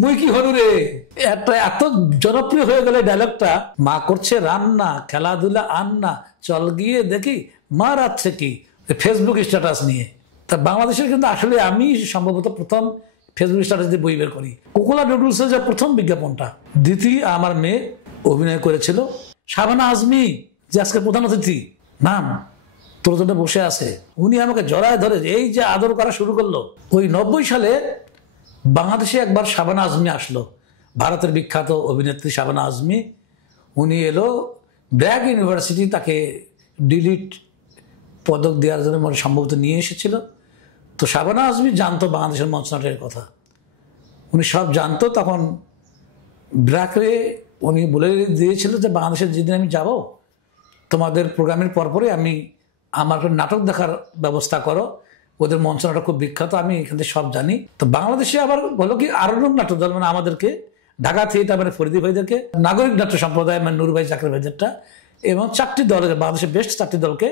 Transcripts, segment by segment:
মুই কি হলু রে, একটা এত জনপ্রিয় হয়ে গেল ডায়লগটা। মা করছে রান্না, খেলাধুলা আন্না, চল গিয়ে দেখি মা রাচ্ছে কি, ফেসবুক স্ট্যাটাস নিয়ে। তা বাংলাদেশের কিন্তু আসলে আমি সম্ভবত প্রথম ফেসবুক স্ট্যাটাস দিয়ে বই বের করি। কোকোলা নুডলসের যে প্রথম বিজ্ঞাপনটা, দ্বিতীয় আমার মেয়ে অভিনয় করেছিল। শাবানা আজমি যে আজকে প্রধান অতিথি, নাম তোর জন্য বসে আছে, উনি আমাকে জড়ায় ধরে এই যে আদর করা শুরু করলো। ওই 90 সালে বাংলাদেশে একবার শাবানা আজমি আসলো, ভারতের বিখ্যাত অভিনেত্রী শাবানা আজমি। উনি এলো, ব্র্যাক ইউনিভার্সিটি তাকে ডিলিট পদক দেওয়ার জন্য মানে সম্ভবত নিয়ে এসেছিল। তো শাবানা আজমি জানতো বাংলাদেশের মঞ্চনাটের কথা, উনি সব জানতো। তখন ব্র্যাকে উনি বলে দিয়েছিল যে বাংলাদেশের যেদিন আমি যাব, তোমাদের প্রোগ্রামের পরপরই আমি আমার নাটক দেখার ব্যবস্থা করো, ওদের মঞ্চ নাটক খুব বিখ্যাত, আমি এখান থেকে সব জানি। তো বাংলাদেশে আবার বলো কি আরো নাটক দল মানে আমাদেরকে ঢাকা থিয়েটার মানে ফরিদি ভাইদেরকে, নাগরিক নাট্য সম্প্রদায় মানে নূর ভাই জাকির ভাইদেরটা, এবং 4টি দলের বাংলাদেশের বেস্ট 4টি দলকে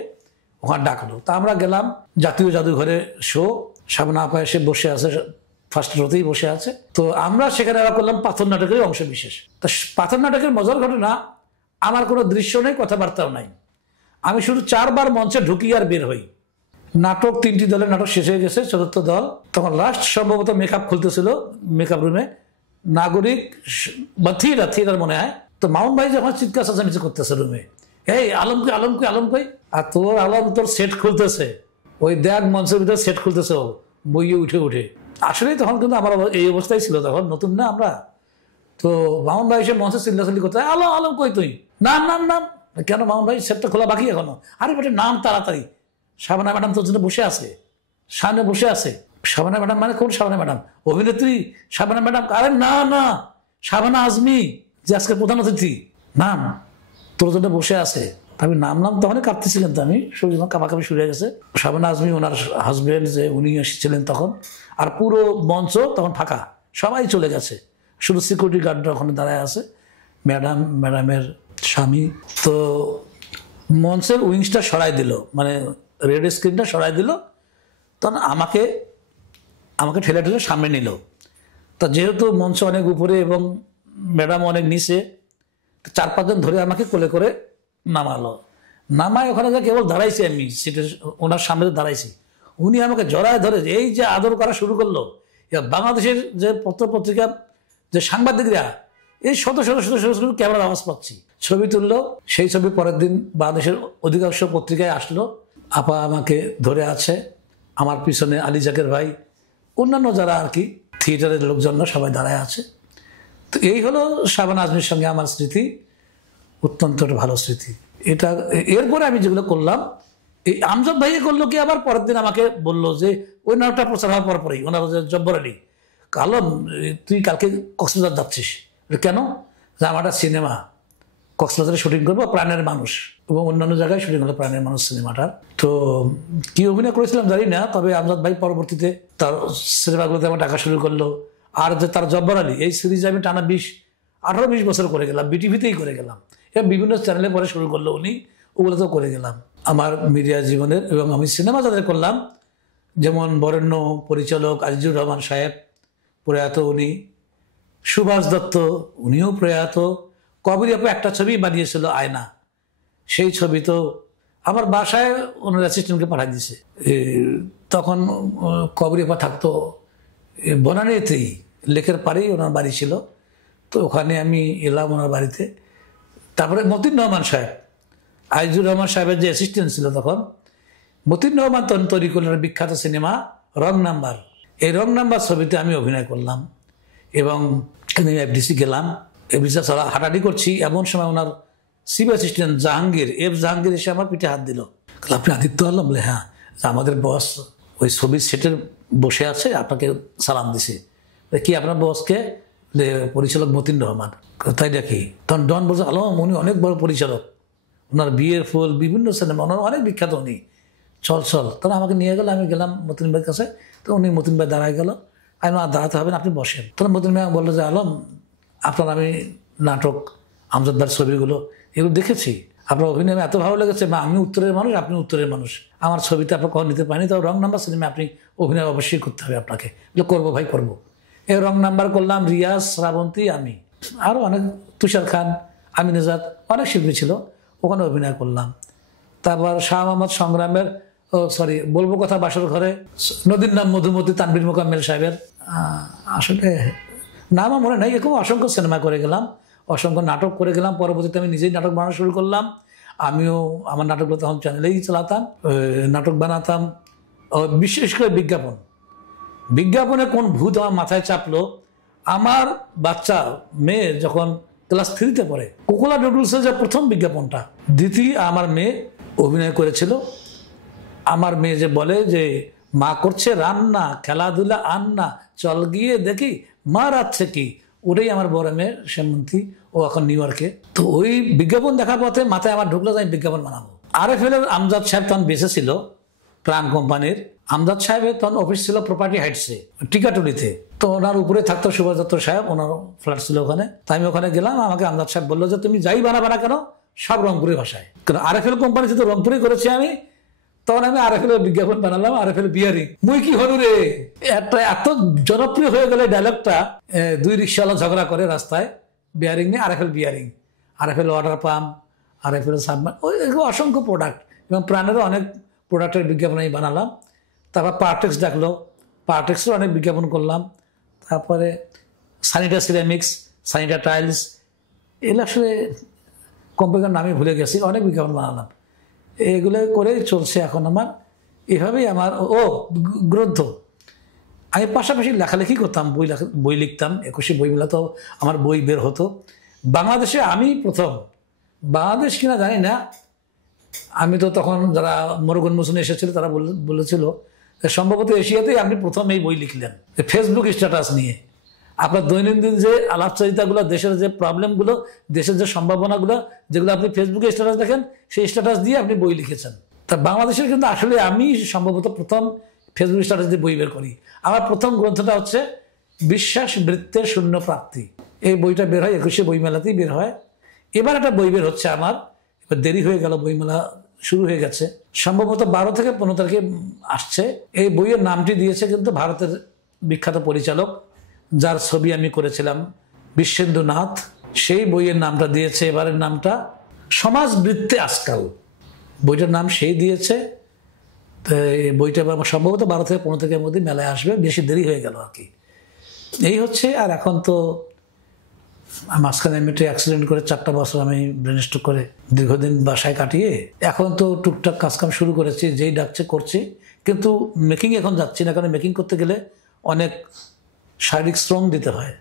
ওখানে ডাকলো। তা আমরা গেলাম, জাতীয় জাদুঘরে শো, শাবানা আপা এসে বসে আছে, ফার্স্ট রোতেই বসে আছে। তো আমরা সেখানে আবার করলাম পাথর নাটকের অংশ বিশেষ। তা পাথর নাটকের মজার ঘটনা, আমার কোনো দৃশ্য নেই, কথাবার্তাও নাই, আমি শুধু 4 বার মঞ্চে ঢুকি আর বের হই। নাটক 3টি দলের নাটক শেষ হয়ে গেছে, 4র্থ দল তখন লাস্ট সম্ভবত মেকআপ খুলতেছিল মেকআপ রুমে, নাগরিক বা থিয়েটার মনে হয়। তো মামুন ভাই যখন চিৎকার চেঁচামেচি করতেছে রুমে, এই আলম কই, আর তোর আলম তোর সেট খুলতেছে, ওই দেখ মঞ্চের ভিতরে সেট খুলতেছে ও বইয়ে উঠে। আসলেই তখন কিন্তু আমার এই অবস্থায় ছিল, তখন নতুন না আমরা। তো মামুন ভাই এসে মঞ্চে চিল্লাচিল্লি করতে, আলম কই তুই, নাম কেন মামুন ভাই, সেটটা খোলা বাকি এখনো, আরে বেটা নাম তাড়াতাড়ি, শাবানা ম্যাডাম তোর জন্য বসে আছে, সামনে বসে আছে। শাবানা ম্যাডাম মানে কোন শাবানা ম্যাডাম, অভিনেত্রী শাবানা ম্যাডাম? আরে না, শাবানা আজমি যে আজকে প্রধান অতিথি, নাম তোর জন্য বসে আছে। আমি নাম তখনই কাঁপতেছিলেন, তো আমি শরীর কাঁপাকাঁপি শুরু হয়ে গেছে। শাবানা আজমি ওনার হাজবেন্ড যে উনি এসেছিলেন তখন, আর পুরো মঞ্চ তখন ফাঁকা, সবাই চলে গেছে, শুধু সিকিউরিটি গার্ডরা ওখানে দাঁড়ায় আছে, ম্যাডামের স্বামী। তো মঞ্চের উইংসটা সরাই দিল, মানে রেড স্ক্রিনটা সরাই দিল, তখন আমাকে ঠেলে সামনে নিল। তা যেহেতু মঞ্চ অনেক উপরে এবং ম্যাডাম অনেক নিচে, 4-5 জন ধরে আমাকে কোলে করে নামালো। নামায় ওখানে যা কেবল দাঁড়াইছি, আমি সিটের ওনার সামনে দাঁড়াইছি, উনি আমাকে জড়ায় ধরে এই যে আদর করা শুরু করলো। বাংলাদেশের যে পত্রপত্রিকা যে সাংবাদিকরা, এই শত ক্যামেরার আওয়াজ পাচ্ছি, ছবি তুললো। সেই ছবি পরের দিন বাংলাদেশের অধিকাংশ পত্রিকায় আসলো। আপা আমাকে ধরে আছে, আমার পিছনে আলী জাকের ভাই, অন্যান্য যারা আর কি থিয়েটারের লোকজন সবাই দাঁড়ায় আছে। তো এই হলো শাবানা আজমির সঙ্গে আমার স্মৃতি, অত্যন্ত ভালো স্মৃতি এটা। এরপরে আমি যেগুলো করলাম, এই আমজাদ ভাইয়ে করলো কি, আবার পরের দিন আমাকে বললো যে ওই নাটকটা প্রচার হওয়ার পরপরই ওনার জব্বর আলী, আলম তুই কালকে কক্সবাজার যাচ্ছিস, কেন? যে আমার একটা সিনেমা কক্সবাজারে শুটিং করবো, প্রাণের মানুষ, এবং অন্যান্য জায়গায় শুটিং হলো প্রাণের মানুষ সিনেমাটার। তো কি অভিনয় করেছিলাম জানি না, তবে আমজাদ ভাই পরবর্তীতে তার সিনেমাগুলোতে আমার টাকা শুরু করলো। আর যে তার জব্বর আলী, এই সিরিজ আমি টানা 18-20 বছর করে গেলাম, বিটিভিতেই করে গেলাম, এবং বিভিন্ন চ্যানেলে পরে শুরু করলো উনি, ওগুলোতেও করে গেলাম আমার মিডিয়া জীবনের। এবং আমি সিনেমা যাদের করলাম, যেমন বরেণ্য পরিচালক আজিজুর রহমান সাহেব প্রয়াত, উনি সুভাষ দত্ত, উনিও প্রয়াত। কবির আপু একটা ছবি বানিয়েছিল আয়না, সেই ছবি তো আমার বাসায় ওনার অ্যাসিস্ট্যান্টকে পাঠিয়ে দিয়েছে। তখন কবির আপা থাকতো বনানীতেই, লেকের পাড়েই ওনার বাড়ি ছিল। তো ওখানে আমি এলাম ওনার বাড়িতে। তারপরে মতিন রহমান সাহেব, আজিজুর রহমান সাহেবের যে অ্যাসিস্ট্যান্ট ছিল তখন, মতিন রহমান তখন তৈরি করলেন বিখ্যাত সিনেমা রং নাম্বার। এই রং নাম্বার ছবিতে আমি অভিনয় করলাম, এবং এফডিসি গেলাম, এফডিসি ছাড়া হাঁটাহাঁটি করছি, এমন সময় ওনার চিফ অ্যাসিস্ট্যান্ট জাহাঙ্গীর এসে আমার পিঠে হাত দিল। আপনি আদিত্য আলম? বলে হ্যাঁ। আমাদের বস ওই ছবির সেটের বসে আছে, আপনাকে সালাম দিছে। কি আপনার বসকে? পরিচালক মতিন রহমান। তাই নাকি? তখন ডন বলছে, আলম উনি অনেক বড় পরিচালক, ওনার বিয়ের ফুল, বিভিন্ন সিনেমা, ওনার অনেক বিখ্যাত উনি, চল। তখন আমাকে নিয়ে গেল, আমি গেলাম মতিন ভাইয়ের কাছে। তো উনি মতিন ভাই দাঁড়ায় গেল, আমি দাঁড়াতে হবে না, আপনি বসেন। তখন মতিন ভাই বললো যে আলম, আপনার আমি নাটক আমজাদ ভাইয়ের ছবিগুলো এগুলো দেখেছি, আপনার অভিনয় এত ভালো লেগেছে, বা আমি উত্তরের মানুষ, আপনি উত্তরের মানুষ, আমার ছবিতে আপনার কখন নিতে পারিনি, তো রং নাম্বার সিনেমা আপনি অভিনয় অবশ্যই করতে হবে আপনাকে। করবো ভাই, করবো। এ রং নাম্বার করলাম রিয়াজ, শ্রাবন্তী, আমি, আরও অনেক, তুষার খান, আমিনাজাত, অনেক শিল্পী ছিল, ওখানে অভিনয় করলাম। তারপর শাহ মোহাম্মদ সংগ্রামের বলবো কথা বাসর ঘরে, নদীর নাম মধুমতি, তানভীর মোকাম্মেল সাহেবের, আসলে নাম আমার মনে নাই, এরকম অসংখ্য সিনেমা করে গেলাম, অসংখ্য নাটক করে গেলাম। পরবর্তীতে আমি নিজেই নাটক বানানো শুরু করলাম। আমিও আমার নাটকগুলো তখন চ্যানেলেই চালাতাম, নাটক বানাতাম। বিশেষ করে বিজ্ঞাপনে কোন ভূত আমার মাথায় চাপলো, আমার বাচ্চা মেয়ে যখন ক্লাস 3-তে পড়ে, কোকোলা নুডলসের যে প্রথম বিজ্ঞাপনটা, দ্বিতীয় আমার মেয়ে অভিনয় করেছিল। আমার মেয়ে যে বলে যে মা করছে রান্না, খেলাধুলা আন্না, চল গিয়ে দেখি মা রাচ্ছে কি, ওটাই আমার বড় মেয়ে সেমন্তী, ও এখন নিউ ইয়র্কে। তো ওই বিজ্ঞাপন দেখার পথে মাথায় আমার ঢুকলো যে আমি বিজ্ঞাপন বানাবো। RFL আমজাদ সাহেব তখন বেঁচে ছিল, প্রাণ কোম্পানির। আমজাদ সাহেবের তখন অফিস ছিল প্রপার্টি হাইটসে, টিকাটুলিতে। তো ওনার উপরে থাকতো সুভাষ দত্ত সাহেব, ওনার ফ্ল্যাট ছিল ওখানে। তাই আমি ওখানে গেলাম, আমাকে আমজাদ সাহেব বললো যে তুমি যাই বানাবা না কেন সব রংপুরের ভাষায়, কারণ RFL কোম্পানি যেহেতু রংপুরে করেছি আমি, তখন আমি RFL বিজ্ঞাপন বানালাম, RFL বিয়ারিং। মুই কি হলু রে, এত জনপ্রিয় হয়ে গেলে ডায়লগটা, 2 রিক্সাওয়ালা ঝগড়া করে রাস্তায়, বিয়ারিং নিয়ে RFL bearing, RFL water pump, RFL সাবমার্ন, ওই অসংখ্য প্রোডাক্ট এবং প্রাণেরও অনেক প্রোডাক্টের বিজ্ঞাপন আমি বানালাম। তারপর পার্টেক্স ডাকলো, পার্টেক্সের অনেক বিজ্ঞাপন করলাম। তারপরে সানিটা সিরামিক্স, সানিটা টাইলস, এগুলো আসলে কোম্পানির নামই ভুলে গেছি, অনেক বিজ্ঞাপন বানালাম। এগুলো করেই চলছে এখন আমার, এভাবেই আমার। গ্রন্থ, আমি পাশাপাশি লেখালেখি করতাম, বই লিখতাম, 21 বই মেলা তো আমার বই বের হতো। বাংলাদেশে আমি প্রথম, বাংলাদেশ কিনা জানি না, আমি তো তখন যারা মরগুন মোসনে এসেছিল তারা বলেছিল সম্ভবত এশিয়াতেই আপনি প্রথম এই বই লিখলেন ফেসবুক স্ট্যাটাস নিয়ে। আপনার দৈনন্দিন যে আলাপচারিতাগুলো, দেশের যে প্রবলেমগুলো, দেশের যে সম্ভাবনাগুলো, যেগুলো আপনি ফেসবুকে স্ট্যাটাস দেখেন, সেই স্ট্যাটাস দিয়ে আপনি বই লিখেছেন। তা বাংলাদেশের কিন্তু আসলে আমি সম্ভবত প্রথম ফেসবুক স্ট্যাটাস দিয়ে বই বের করি। আমার প্রথম গ্রন্থটা হচ্ছে বিশ্বাস বৃত্তের শূন্য প্রাপ্তি। এই বইটা বের হয় 21 বইমেলাতেই বের হয়। এবার একটা বই বের হচ্ছে আমার, এবার দেরি হয়ে গেল, বইমেলা শুরু হয়ে গেছে, সম্ভবত 12 থেকে 15 তারিখে আসছে। এই বইয়ের নামটি দিয়েছে কিন্তু ভারতের বিখ্যাত পরিচালক, যার ছবি আমি করেছিলাম, বিশ্বেন্দ্রনাথ। সেই বইয়ের নামটা দিয়েছে, এবারের নামটা সমাজবৃত্তে আজকাল, বইটার নাম সেই দিয়েছে। তো এই বইটা সম্ভবত 12 থেকে 15 তারিখের মধ্যে মেলায় আসবে, বেশি দেরি হয়ে গেল আর কি। এই হচ্ছে। আর এখন তো মাঝখানে আমি একটা অ্যাক্সিডেন্ট করে 4টা বছর আমি ব্রেন স্ট্রোক করে দীর্ঘদিন বাসায় কাটিয়ে এখন তো টুকটাক কাজকাম শুরু করেছি, যেই ডাকছে করছি, কিন্তু মেকিং এখন যাচ্ছি না, কারণ মেকিং করতে গেলে অনেক শারীরিক শ্রম দিতে হয়।